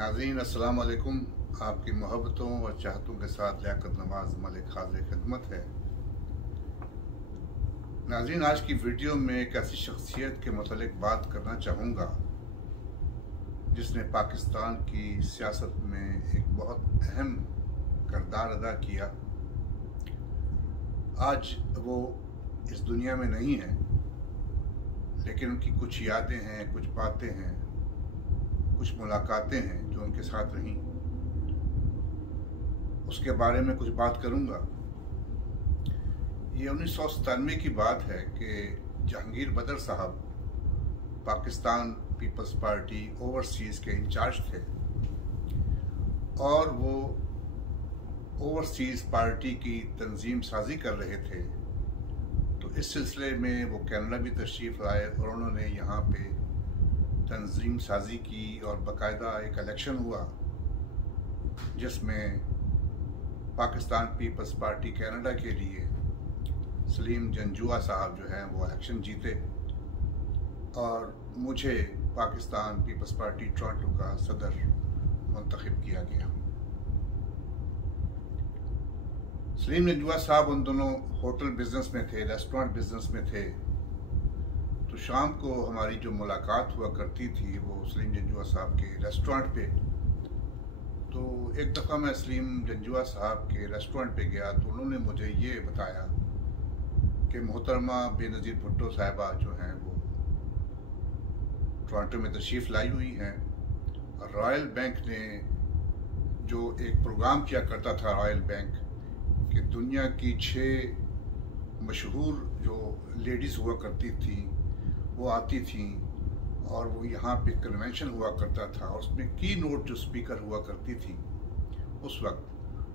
नाज़रीन अस्सलाम वालेकुम। आपकी मोहब्बतों और चाहतों के साथ लियाकत नवाज मलिक हाज़िर खिदमत है। नाज़रीन, आज की वीडियो में एक ऐसी शख्सियत के मतलब बात करना चाहूँगा जिसने पाकिस्तान की सियासत में एक बहुत अहम किरदार अदा किया। आज वो इस दुनिया में नहीं है, लेकिन उनकी कुछ यादें हैं, कुछ बातें हैं, कुछ मुलाकातें हैं जो उनके साथ रहीं। उसके बारे में कुछ बात करूंगा। ये 1997 की बात है कि जहांगीर बदर साहब पाकिस्तान पीपल्स पार्टी ओवरसीज़ के इंचार्ज थे और वो ओवरसीज़ पार्टी की तंजीम साजी कर रहे थे। तो इस सिलसिले में वो कनाडा भी तशरीफ़ लाए और उन्होंने यहाँ पे तंजीम साजी की और बाकायदा एक इलेक्शन हुआ जिसमें पाकिस्तान पीपल्स पार्टी कनाडा के लिए सलीम जंजुआ साहब जो हैं वो इलेक्शन जीते और मुझे पाकिस्तान पीपल्स पार्टी टोरंटो का सदर मुंतखब किया गया। सलीम जंजुआ साहब उन दोनों होटल बिजनेस में थे, रेस्टोरेंट बिजनेस में थे। तो शाम को हमारी जो मुलाकात हुआ करती थी वो सलीम जंजुआ साहब के रेस्टोरेंट पे। तो एक दफ़ा मैं सलीम जंजुआ साहब के रेस्टोरेंट पे गया तो उन्होंने मुझे ये बताया कि मोहतरमा बेनज़ीर भुट्टो साहिबा जो हैं वो टोरंटो में तशरीफ़ लाई हुई हैं और रॉयल बैंक ने जो एक प्रोग्राम किया करता था, रॉयल बैंक कि दुनिया की 6 मशहूर जो लेडीज़ हुआ करती थी वो आती थी और वो यहाँ पे कन्वेंशन हुआ करता था और उसमें की नोट जो स्पीकर हुआ करती थी उस वक्त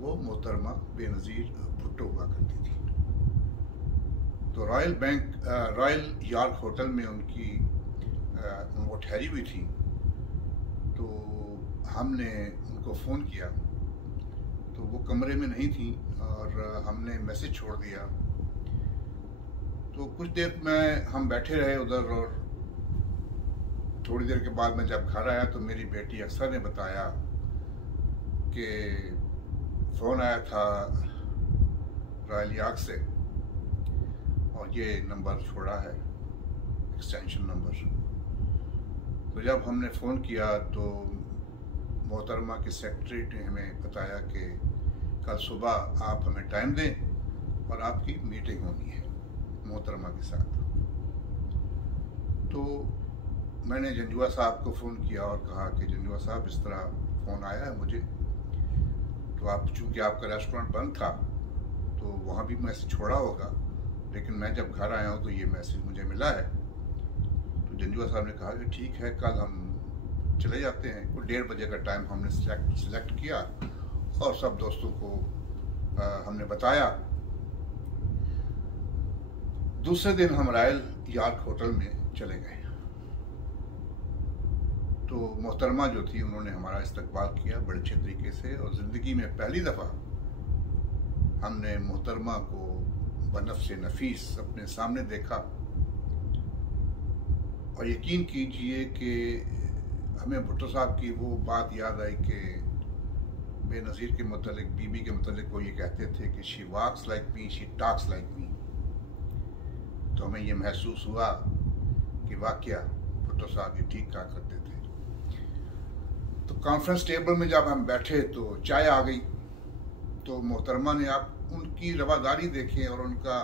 वो मोहतरमा बेनज़ीर भुट्टो हुआ करती थी। तो रॉयल यॉर्क होटल में वो ठहरी हुई थी। तो हमने उनको फ़ोन किया तो वो कमरे में नहीं थी और हमने मैसेज छोड़ दिया। तो कुछ देर में हम बैठे रहे उधर और थोड़ी देर के बाद मैं जब घर आया तो मेरी बेटी अक्सर ने बताया कि फ़ोन आया था रॉयल यॉर्क से और ये नंबर छोड़ा है, एक्सटेंशन नंबर। तो जब हमने फ़ोन किया तो मोहतरमा की सेक्रेटरी ने हमें बताया कि कल सुबह आप हमें टाइम दें और आपकी मीटिंग होनी है मोहतरमा के साथ। तो मैंने जंजुआ साहब को फ़ोन किया और कहा कि जंजुआ साहब इस तरह फ़ोन आया है मुझे, तो आप चूँकि आपका रेस्टोरेंट बंद था तो वहाँ भी मैसेज छोड़ा होगा, लेकिन मैं जब घर आया हूँ तो ये मैसेज मुझे मिला है। तो जंजुआ साहब ने कहा कि ठीक है, कल हम चले जाते हैं। कुछ 1:30 बजे का टाइम हमने सिलेक्ट किया और सब दोस्तों को हमने बताया। दूसरे दिन हम रॉयल यॉर्क होटल में चले गए। तो मोहतरमा जो थी उन्होंने हमारा इस्तकबाल किया बड़े अच्छे तरीके से और ज़िंदगी में पहली दफ़ा हमने मोहतरमा को बनफ़्स नफीस अपने सामने देखा। और यकीन कीजिए कि हमें भुट्टो साहब की वो बात याद आई कि बेनज़ीर के मतलब बीबी के मतलब वो ये कहते थे कि she walks like me, she talks like me. तो हमें ये महसूस हुआ कि वाकया भुट्टो साहब ये ठीक कहा करते थे। तो कॉन्फ्रेंस टेबल में जब हम बैठे तो चाय आ गई। तो मोहतरमा ने आप उनकी रवादारी देखें और उनका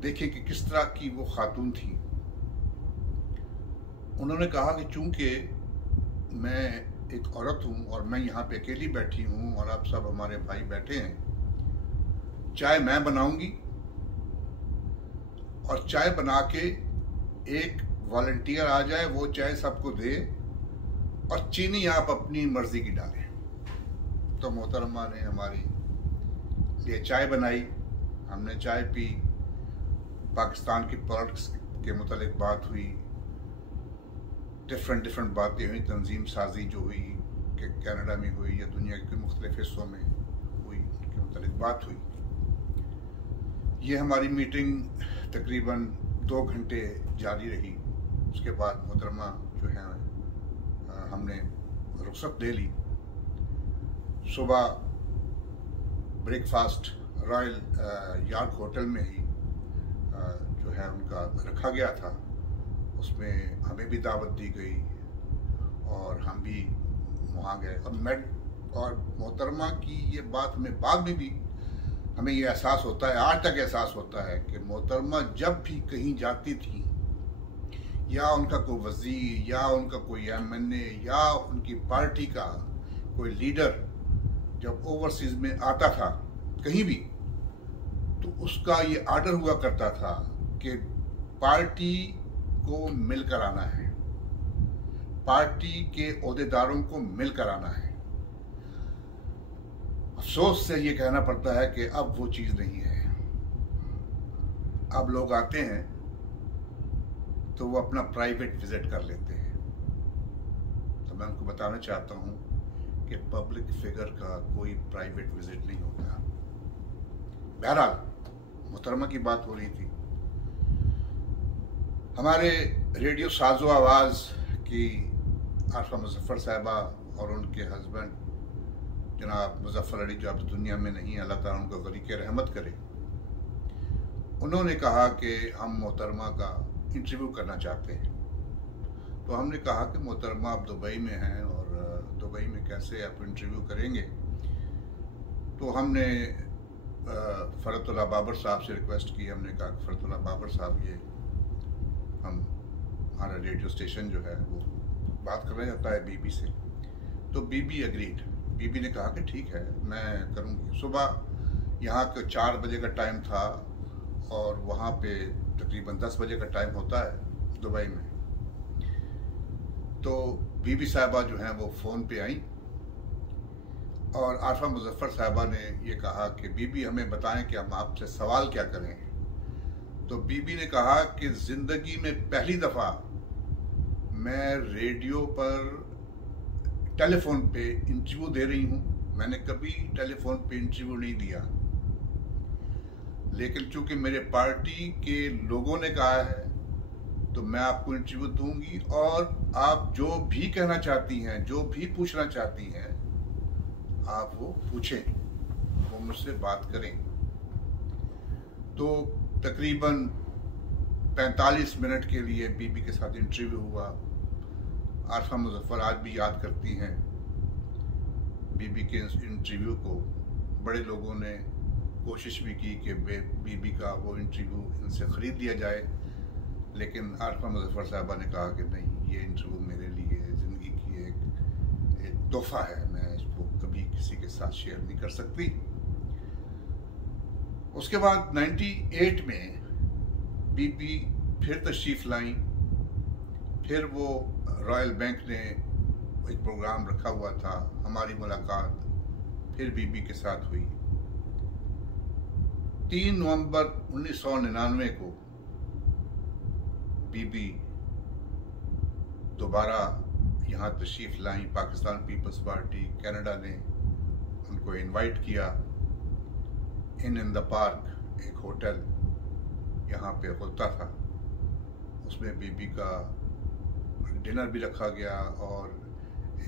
देखें कि किस तरह की वो खातून थी। उन्होंने कहा कि चूंकि मैं एक औरत हूँ और मैं यहाँ पे अकेली बैठी हूँ और आप सब हमारे भाई बैठे हैं, चाय मैं बनाऊंगी और चाय बना के एक वॉलंटियर आ जाए, वो चाय सबको दे और चीनी आप अपनी मर्जी की डालें। तो मोहतरमा ने हमारी लिए चाय बनाई, हमने चाय पी, पाकिस्तान की पॉलिटिक्स के मुतालिक बात हुई, डिफरेंट बातें हुई, तंजीम साजी जो हुई कि कनाडा में हुई या दुनिया के मुख्तलिफ हिस्सों में हुई उनके मुतालिक बात हुई। ये हमारी मीटिंग तकरीबन 2 घंटे जारी रही। उसके बाद मोहतरमा जो है हमने रुखसत ले ली। सुबह ब्रेकफास्ट रॉयल यार्क होटल में ही जो है उनका रखा गया था, उसमें हमें भी दावत दी गई और हम भी वहाँ गए। और मोहतरमा की ये बात हमें बाद में भी हमें ये एहसास होता है, आज तक एहसास होता है कि मोहतरमा जब भी कहीं जाती थी, या उनका कोई वज़ीर या उनका कोई एमएनए या उनकी पार्टी का कोई लीडर जब ओवरसीज में आता था कहीं भी, तो उसका ये आर्डर हुआ करता था कि पार्टी को मिलकर आना है, पार्टी के ओहदेदारों को मिलकर आना है। अफसोस से ये कहना पड़ता है कि अब वो चीज नहीं है। अब लोग आते हैं तो वो अपना प्राइवेट विजिट कर लेते हैं। तो मैं उनको बताना चाहता हूं कि पब्लिक फिगर का कोई प्राइवेट विजिट नहीं होता। बहरहाल मोहतरमा की बात हो रही थी। हमारे रेडियो साजो आवाज की आरफा मुजफ्फर साहिबा और उनके हस्बैंड जनाब मुजफ्फर अली, जो अब दुनिया में नहीं, अल्लाह ताला उनको गरीक़ रहमत करे, उन्होंने कहा कि हम मोहतरमा का इंटरव्यू करना चाहते हैं। तो हमने कहा कि मोहतरमा आप दुबई में हैं और दुबई में कैसे आप इंटरव्यू करेंगे। तो हमने फरतुल्लाह बाबर साहब से रिक्वेस्ट की। हमने कहा कि फरतुल्लाह बाबर साहब, ये हमारा रेडियो स्टेशन जो है वो बात करना चाहता है बीबी से। तो बीबी एग्रीड। बीबी ने कहा कि ठीक है, मैं करूँगी। सुबह यहाँ का 4 बजे का टाइम था और वहाँ पे तकरीबन 10 बजे का टाइम होता है दुबई में। तो बीबी साहिबा जो हैं वो फ़ोन पे आई और आरफा मुजफ्फर साहिबा ने ये कहा कि बीबी हमें बताएं कि हम आपसे सवाल क्या करें। तो बीबी ने कहा कि ज़िंदगी में पहली दफ़ा मैं रेडियो पर टेलीफोन पे इंटरव्यू दे रही हूँ। मैंने कभी टेलीफोन पे इंटरव्यू नहीं दिया, लेकिन चूंकि मेरे पार्टी के लोगों ने कहा है तो मैं आपको इंटरव्यू दूंगी और आप जो भी कहना चाहती हैं, जो भी पूछना चाहती हैं, आप वो पूछें, वो मुझसे बात करें। तो तकरीबन 45 मिनट के लिए बीबी के साथ इंटरव्यू हुआ। आरफा मुजफ्फर आज भी याद करती हैं बीबी के इंटरव्यू को। बड़े लोगों ने कोशिश भी की कि बीबी का वो इंटरव्यू इनसे ख़रीद लिया जाए, लेकिन आरफा मुजफ्फर साहबा ने कहा कि नहीं, ये इंटरव्यू मेरे लिए ज़िंदगी की एक तोहफ़ा है, मैं इसको कभी किसी के साथ शेयर नहीं कर सकती। उसके बाद 98 में बीबी फिर तशरीफ़ लाई। फिर वो रॉयल बैंक ने एक प्रोग्राम रखा हुआ था, हमारी मुलाकात फिर बीबी के साथ हुई। 3 नवंबर 1999 को बीबी दोबारा यहाँ तशरीफ़ लाई। पाकिस्तान पीपल्स पार्टी कनाडा ने उनको इनवाइट किया। इन द पार्क एक होटल यहाँ पे होता था, उसमें बीबी का डिनर भी रखा गया और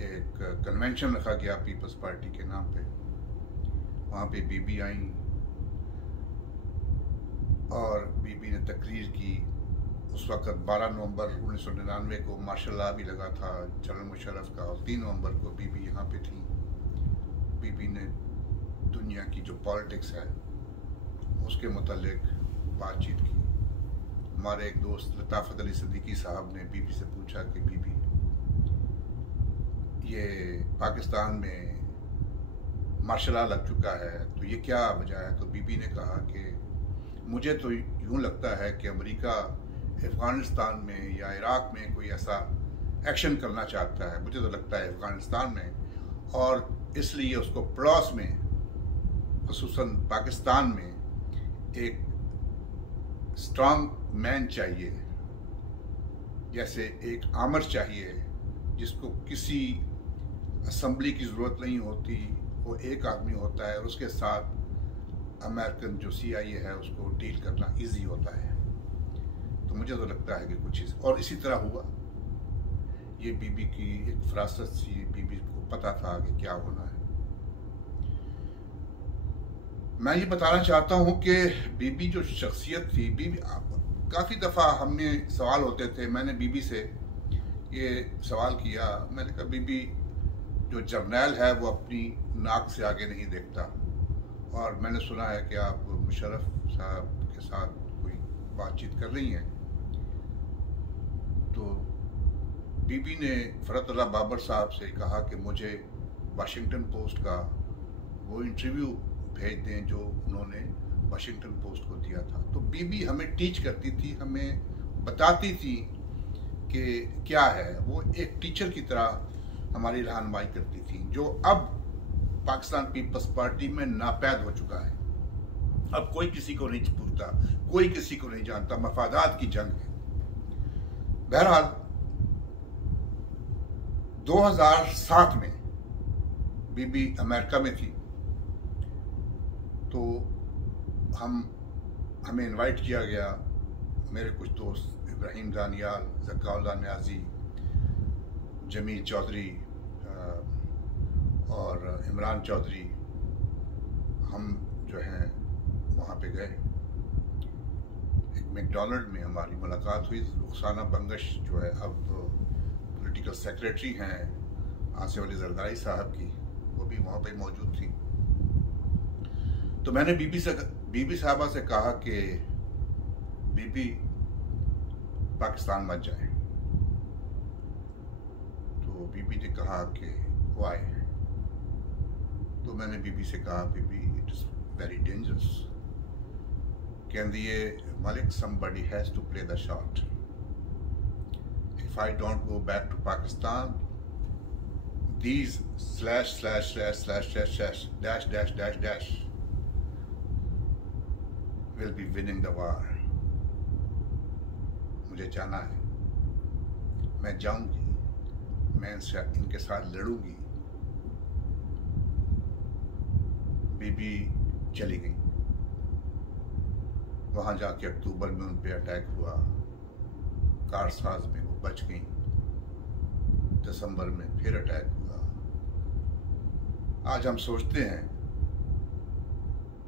एक कन्वेंशन रखा गया पीपल्स पार्टी के नाम पे। वहाँ पे बीबी आई और बीबी ने तकरीर की। उस वक़्त 12 नवंबर 1999 को मार्शल लॉ भी लगा था जनरल मुशर्रफ का, और 3 नवंबर को बीबी यहाँ पे थी। बीबी ने दुनिया की जो पॉलिटिक्स है उसके मुतालिक बातचीत की। हमारे एक दोस्त लताफ़त अली सिद्दीकी साहब ने बीबी से पूछा कि बीबी, ये पाकिस्तान में मार्शल लॉ लग चुका है तो ये क्या वजह है? तो बीबी ने कहा कि मुझे तो यूँ लगता है कि अमेरिका अफ़गानिस्तान में या इराक़ में कोई ऐसा एक्शन करना चाहता है। मुझे तो लगता है अफ़गानिस्तान में, और इसलिए उसको पड़ोस में, ख़ुसूसन पाकिस्तान में, एक स्ट्रॉन्ग मैन चाहिए, जैसे एक आमर चाहिए जिसको किसी असम्बली की ज़रूरत नहीं होती, वो एक आदमी होता है और उसके साथ अमेरिकन जो CIA है उसको डील करना इजी होता है। तो मुझे तो लगता है कि कुछ चीज़, और इसी तरह हुआ। ये बीबी की एक फरासत थी, बीबी को पता था कि क्या होना है। मैं ये बताना चाहता हूँ कि बीबी जो शख्सियत थी, बीबी काफ़ी दफ़ा हमें सवाल होते थे, मैंने बीबी से ये सवाल किया, मैंने कहा बीबी जो जर्नैल है वो अपनी नाक से आगे नहीं देखता, और मैंने सुना है कि आप मुशर्रफ साहब के साथ कोई बातचीत कर रही हैं। तो बीबी ने फरत बाबर साहब से कहा कि मुझे वाशिंगटन पोस्ट का वो इंटरव्यू भेज दें जो उन्होंने वाशिंगटन पोस्ट को दिया था। तो बीबी हमें टीच करती थी, हमें बताती थी कि क्या है, वो एक टीचर की तरह हमारी रहनुमाई करती थी, जो अब पाकिस्तान पीपल्स पार्टी में नापैद हो चुका है। अब कोई किसी को नहीं पूछता, कोई किसी को नहीं जानता, मफादात की जंग है। बहरहाल 2007 में बीबी अमेरिका में थी, तो हमें इनवाइट किया गया, मेरे कुछ दोस्त इब्राहिम दानियाल, ज़काउल्लाह न्याजी, जमील चौधरी और इमरान चौधरी, हम जो हैं वहाँ पे गए। एक मैकडॉनल्ड में हमारी मुलाकात हुई। रुखसाना बंगश जो है अब पॉलिटिकल सेक्रेटरी हैं आसिफ अली जरदारी साहब की, वो भी वहाँ पे मौजूद थी। तो मैंने बीबी साहबा से कहा कि बीबी पाकिस्तान मत जाए। तो बीबी ने कहा कि वाई? तो मैंने बीबी से कहा बीबी इट इज वेरी डेंजरस। कहती है Malik, somebody has to play the shot. If I don't go back to Pakistan, these slash dash will be winning the war. मुझे जाना है, मैं जाऊंगी, मैं इनके साथ लड़ूंगी। बीबी चली गई। वहां जाके अक्टूबर में उन पे अटैक हुआ, कारसाज में वो बच गई। दिसंबर में फिर अटैक हुआ। आज हम सोचते हैं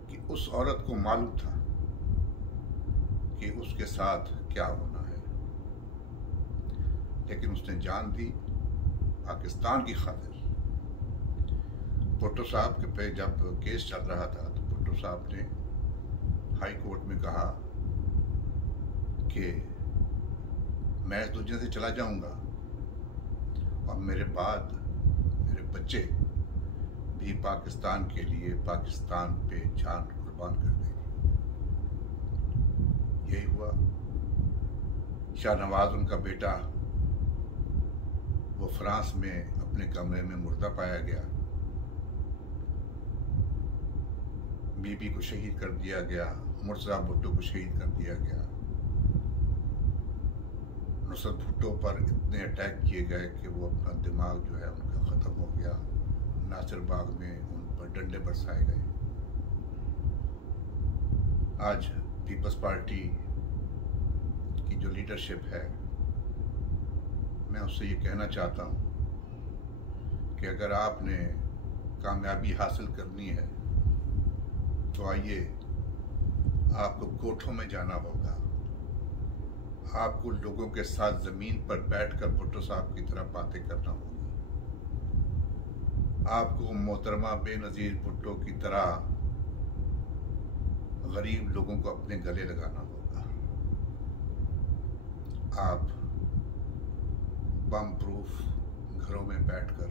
कि उस औरत को मालूम था कि उसके साथ क्या होना है, लेकिन उसने जान दी पाकिस्तान की खातिर। भुट्टो साहब के पे जब केस चल रहा था तो भुट्टो साहब ने हाई कोर्ट में कहा कि मैं इस दुनिया से चला जाऊंगा और मेरे बाद मेरे बच्चे भी पाकिस्तान के लिए पाकिस्तान पे जान कुर्बान कर देंगे। यही हुआ। शाहनवाज उनका बेटा वो फ्रांस में अपने कमरे में मुर्दा पाया गया। बीबी को शहीद कर दिया गया, मुर्तज़ा भुट्टो को शहीद कर दिया गया। नुसरत भुट्टो पर इतने अटैक किए गए कि वो अपना दिमाग जो है उनका ख़त्म हो गया। नासिर बाग में उन पर डंडे बरसाए गए। आज पीपल्स पार्टी की जो लीडरशिप है, मैं उससे ये कहना चाहता हूँ कि अगर आपने कामयाबी हासिल करनी है तो आइए, आपको कोठों में जाना होगा। आपको लोगों के साथ जमीन पर बैठकर भुट्टो साहब की तरह बातें करना होगी। आपको मोहतरमा बेनज़ीर भुट्टो की तरह गरीब लोगों को अपने गले लगाना होगा। आप बम प्रूफ घरों में बैठकर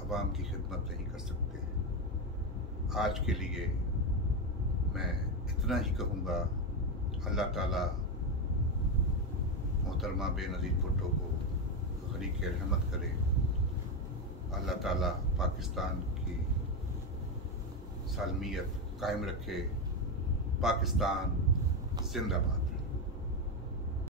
अवाम की खिदमत नहीं कर सकते। आज के लिए मैं इतना ही कहूँगा, अल्लाह ताला मोहतरमा बेनज़ीर भुट्टो को गरीक रहमत करे। अल्लाह ताला पाकिस्तान की सालमियत कायम रखे। पाकिस्तान जिंदाबाद।